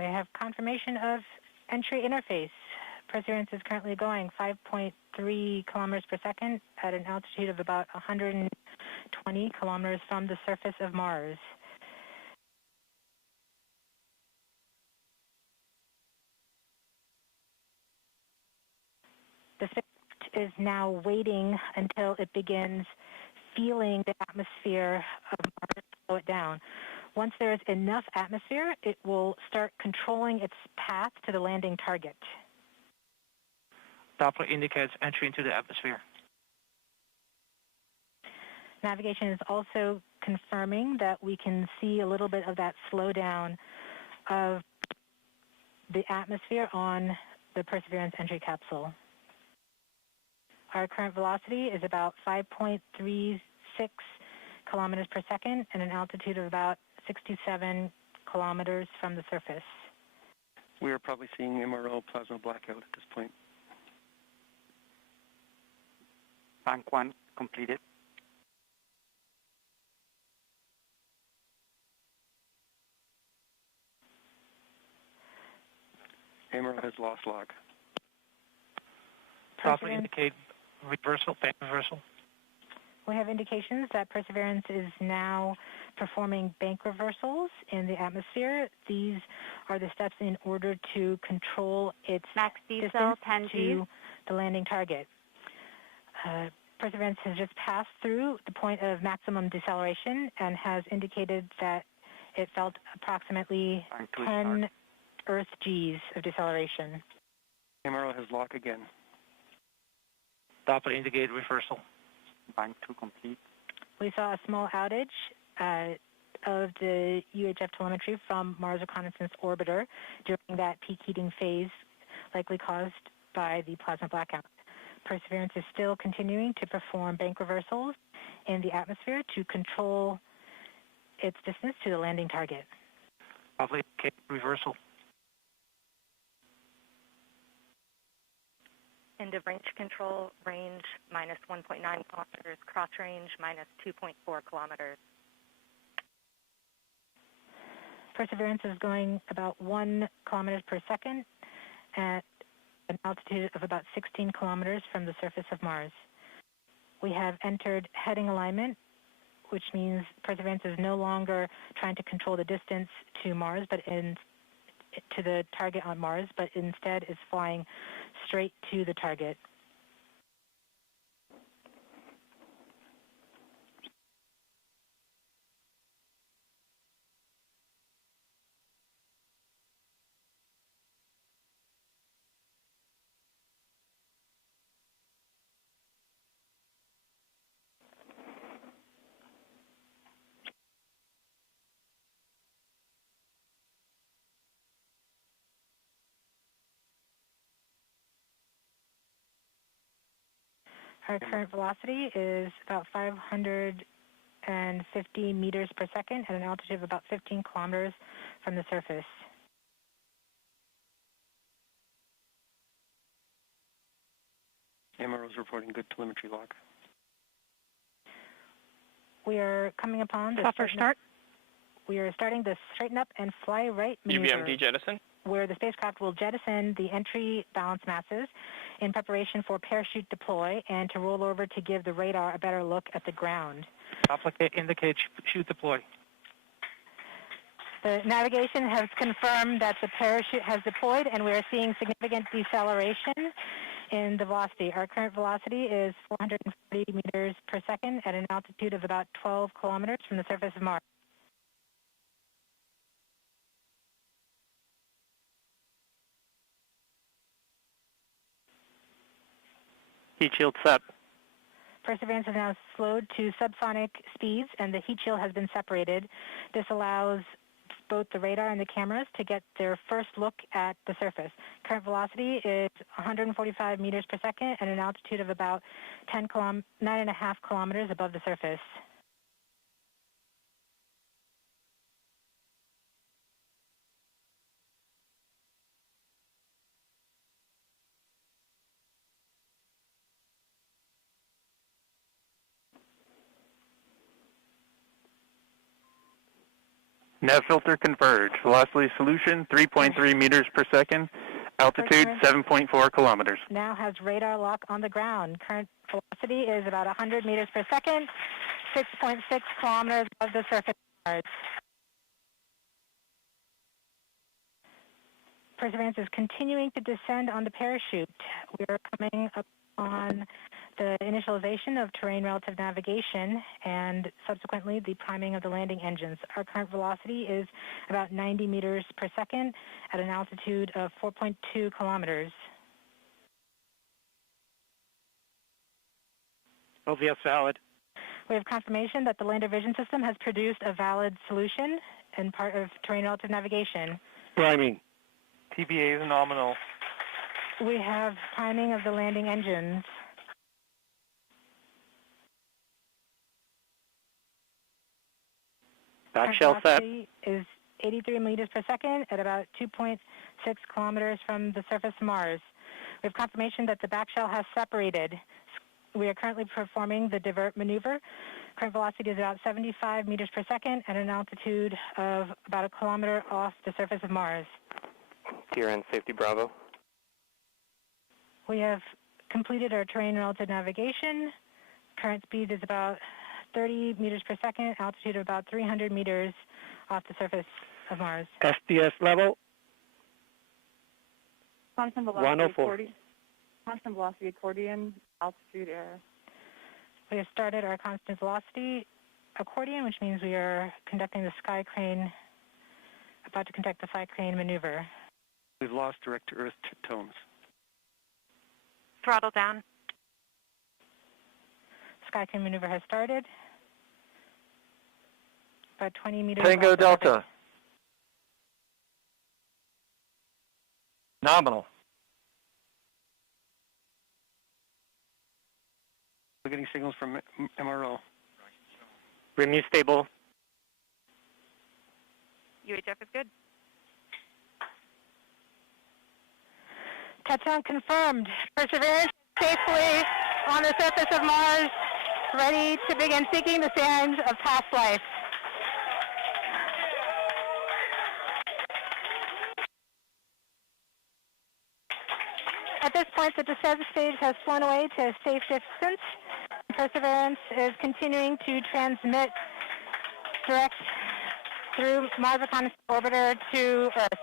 We have confirmation of entry interface. Perseverance is currently going 5.3 kilometers per second at an altitude of about 120 kilometers from the surface of Mars. The spacecraft is now waiting until it begins feeling the atmosphere of Mars to slow it down. Once there is enough atmosphere, it will start controlling its path to the landing target. Doppler indicates entry into the atmosphere. Navigation is also confirming that we can see a little bit of that slowdown of the atmosphere on the Perseverance entry capsule. Our current velocity is about 5.36 kilometers per second and an altitude of about 67 kilometers from the surface. We are probably seeing MRO plasma blackout at this point. Bank 1 completed. MRO has lost log. Doppler indicate reversal, bank reversal. We have indications that Perseverance is now performing bank reversals in the atmosphere. These are the steps in order to control its distance to the landing target. Perseverance has just passed through the point of maximum deceleration and has indicated that it felt approximately 10 Earth Gs of deceleration. MRO has lock again. Doppler indicate reversal. Bank 2 complete. We saw a small outage of the UHF telemetry from Mars Reconnaissance Orbiter during that peak heating phase, likely caused by the plasma blackout. Perseverance is still continuing to perform bank reversals in the atmosphere to control its distance to the landing target. Doppler indicate reversal. End of range control, range minus 1.9 kilometers, cross range minus 2.4 kilometers. Perseverance is going about 1 kilometers per second at an altitude of about 16 kilometers from the surface of Mars. We have entered heading alignment, which means Perseverance is no longer trying to control the distance to Mars, but to the target on Mars, but instead is flying straight to the target. Our current velocity is about 550 meters per second at an altitude of about 15 kilometers from the surface. MRO is reporting good telemetry log. We are coming upon the start. We are starting the straighten up and fly right maneuver, UBMD jettison, where the spacecraft will jettison the entry balance masses in preparation for parachute deploy and to roll over to give the radar a better look at the ground. Doppler indicates chute deploy. The navigation has confirmed that the parachute has deployed and we are seeing significant deceleration in the velocity. Our current velocity is 440 meters per second at an altitude of about 12 kilometers from the surface of Mars. heat shield set. Perseverance is now slowed to subsonic speeds and the heat shield has been separated. This allows both the radar and the cameras to get their first look at the surface. Current velocity is 145 meters per second at an altitude of about 9.5 kilometers above the surface. Nav filter converge. Velocity solution 3.3 meters per second. Altitude 7.4 kilometers. Now has radar lock on the ground. Current velocity is about 100 meters per second, 6.6 kilometers above the surface of Mars. Perseverance is continuing to descend on the parachute. We are coming up on the initialization of terrain relative navigation and subsequently the priming of the landing engines. Our current velocity is about 90 meters per second at an altitude of 4.2 kilometers. LVS valid. We have confirmation that the lander vision system has produced a valid solution and part of terrain relative navigation. Priming. TBA is nominal. We have priming of the landing engines. Back shell set. Velocity is 83 meters per second at about 2.6 kilometers from the surface of Mars. We have confirmation that the back shell has separated. We are currently performing the divert maneuver. Current velocity is about 75 meters per second at an altitude of about a kilometer off the surface of Mars. TRN safety Bravo. We have completed our terrain relative navigation. Current speed is about 30 meters per second, altitude of about 300 meters off the surface of Mars. SDS level. Constant velocity 104. accordion. Constant velocity accordion, altitude error. We have started our constant velocity accordion, which means we are conducting the sky crane, about to conduct the sky crane maneuver. We've lost direct-to-earth tones. Throttle down. Sky crane maneuver has started. About 20 meters. Tango off the orbit. Delta. Nominal. We're getting signals from MRO. RIMU stable. UHF is good. Touchdown confirmed. Perseverance safely on the surface of Mars, ready to begin seeking the signs of past life. At this point, the descent stage has flown away to a safe distance. Perseverance is continuing to transmit direct through Mars Reconnaissance Orbiter to Earth.